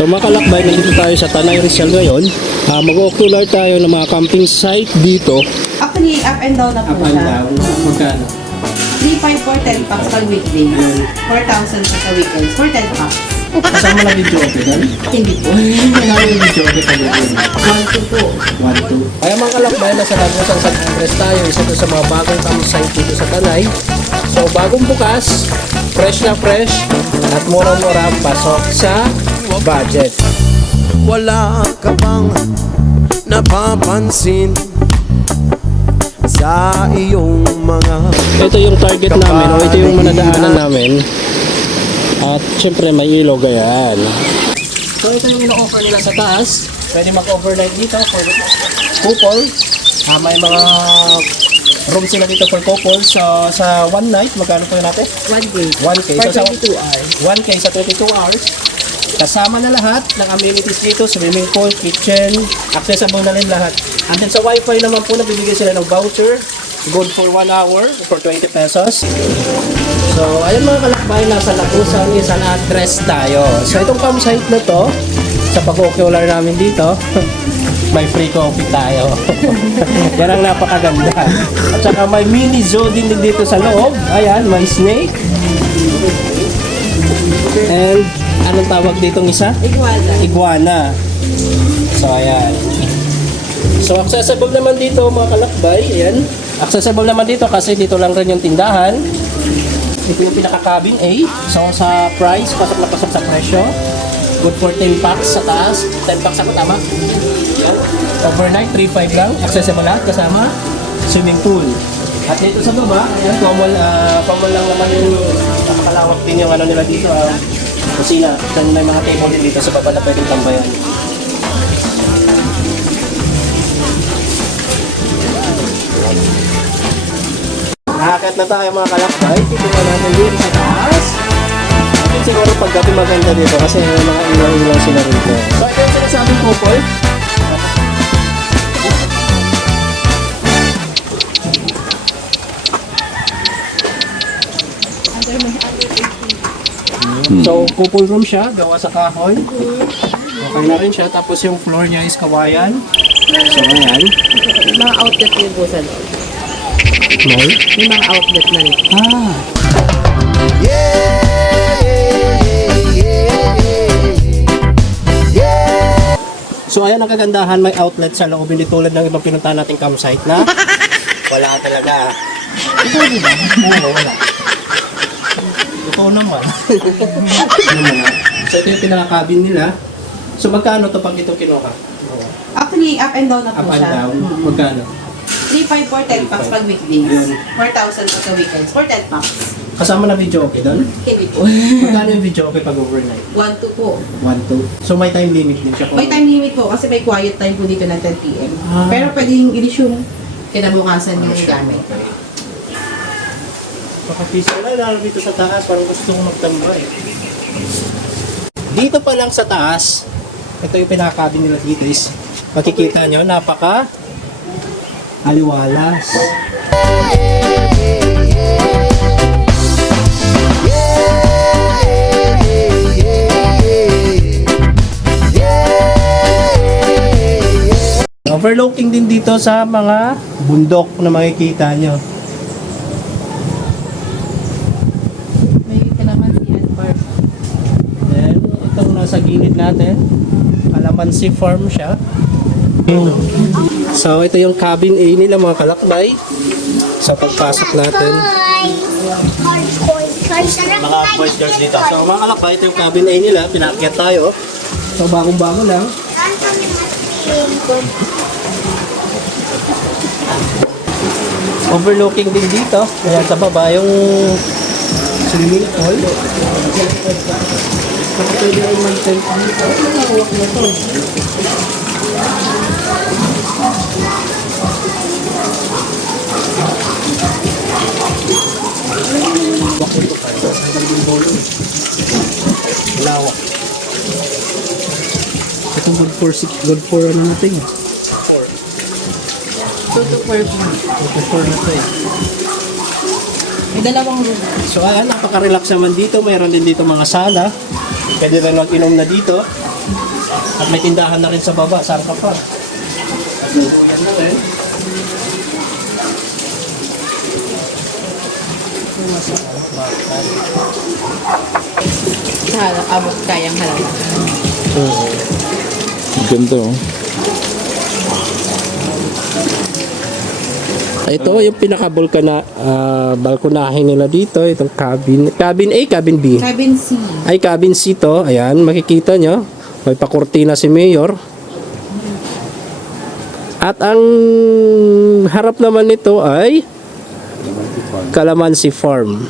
So mga kalakbay, nandito tayo sa Tanay Rizal ngayon. Mag-ocular tayo ng mga camping site dito. Actually, up and down na po Up and siya. down. Magkano? 3,500 for 10 packs pag weekdays. 4,000 sa weekends for 10 packs. Kasama na video okay doon? Hindi po. Magkano yung video okay pag weekend? 1,2 po. 1-2. Kaya mga kalakbay, nasa Lagos ang San Andres tayo. Isa to sa mga bagong campsite dito sa Tanay. So bagong bukas, fresh na fresh, at murang-mura, pasok sa budget. Wala ka bang napapansin sa iyong mga Ito yung target namin, o ito yung manadaanan namin. At syempre may ilog, ayan. So ito yung ino-offer nila sa taas. Pwede mag-overnight dito for couple. May mga room sila dito for couple. So sa one night, magkano po yun natin? 1K. 1K. For So, sa 22 hours. 1K sa 22 hours. Kasama na lahat ng amenities dito, swimming pool, kitchen, accessible na rin lahat. And then sa wifi naman po, nabibigyan sila ng voucher. Good for 1 hour for 20 pesos. So, ayun mga kalakbay, nasa Lagusan San Andres tayo. So, itong campsite na to, sa pag-ocular namin dito, may free coffee tayo. Yan ang napakaganda. At saka may mini zoo din dito sa loob. Ayan, may snake. And anong tawag ditong isa? Iguana. Iguana. So, ayan. So, accessible naman dito mga kalakbay. Ayan. Accessible naman dito kasi dito lang rin yung tindahan. Ito yung pinaka-cabin A. So, sa price, pasok na pasok sa presyo. Good for 10 packs sa taas. 10 packs ako, tama? Ayan. Overnight, 3,500 lang. Accessible lahat kasama swimming pool. At dito sa baba, ayan, common lang naman yung nakakalawak din yung ano nila dito. Kusina. Then may mga table din dito sa baba na pwedeng tambayan. Nakakit na tayo mga kalakbay. Titingnan natin din sa taas. At siguro paggabi maganda dito kasi may mga ilaw-ilaw sila rito. So ito yung sinasabing couple. So, couple room siya, gawa sa kahoy. Okay na rin siya. Tapos yung floor niya is kawayan. So, ayan. Mga outlet din po sa loob. May? May mga outlet na rin. Ah! So, ayan ang kagandahan. May outlet sa loob. Hindi tulad ng ibang pinuntahan nating campsite na wala talaga. Ito ba? Oo, wala. Ito naman. So, ito yung pinaka-cabin nila. So, magkano to pag ito kinuha? Actually, up and down na Up po and siya. down? Magkano? 3,500 for 10 packs pag weekdays. Yun. 4,000 sa weekends for 10 packs. Kasama na video okay doon? Hindi po. Magkano yung video okay pag overnight? 1,2 po. 1-2. So, may time limit din siya. May time limit po kasi may quiet time po dito ng 10 p.m. Ah. Pero pwedeng i-resume kinabukasan yung gamit. Pakapisa na lalo dito sa taas. Parang gusto kong magtambay. Dito pa lang sa taas, ito yung pinaka-cabin nila dito is, makikita nyo, napaka aliwalas. Overlooking din dito sa mga bundok na makikita nyo. May kalamansi and park. Then, itong nasa gilid natin, Calamansi Farm siya. So, ito yung cabin A nila mga kalakbay. Sa pagpasok natin, mga boys girls dito. So, mga kalakbay, ito yung cabin A nila. Pinaakyat tayo. So, bagong-bago lang. Overlooking din dito. Ayan sa baba yung swimming pool. Saka pwede rin mag-tent dito. Nakawak na to. Lawak nito pa. Lawak. Ito good for ano natin eh. 2 to 4 po. Good for na to eh. May dalawang room. So ayan, napaka-relax naman dito. Mayroon din dito mga sala. Pwede rin mag-inom na dito. At may tindahan na rin sa baba, sangka pa. At yan na rin. Abot kayang halaman. Ganda oh. Ito yung balkonahe nila dito. Itong cabin. Cabin A, cabin B. Cabin C. Ay, cabin C to. Ayan, makikita nyo. May pakurtina si Mayor. At ang harap naman nito ay Calamansi Farm.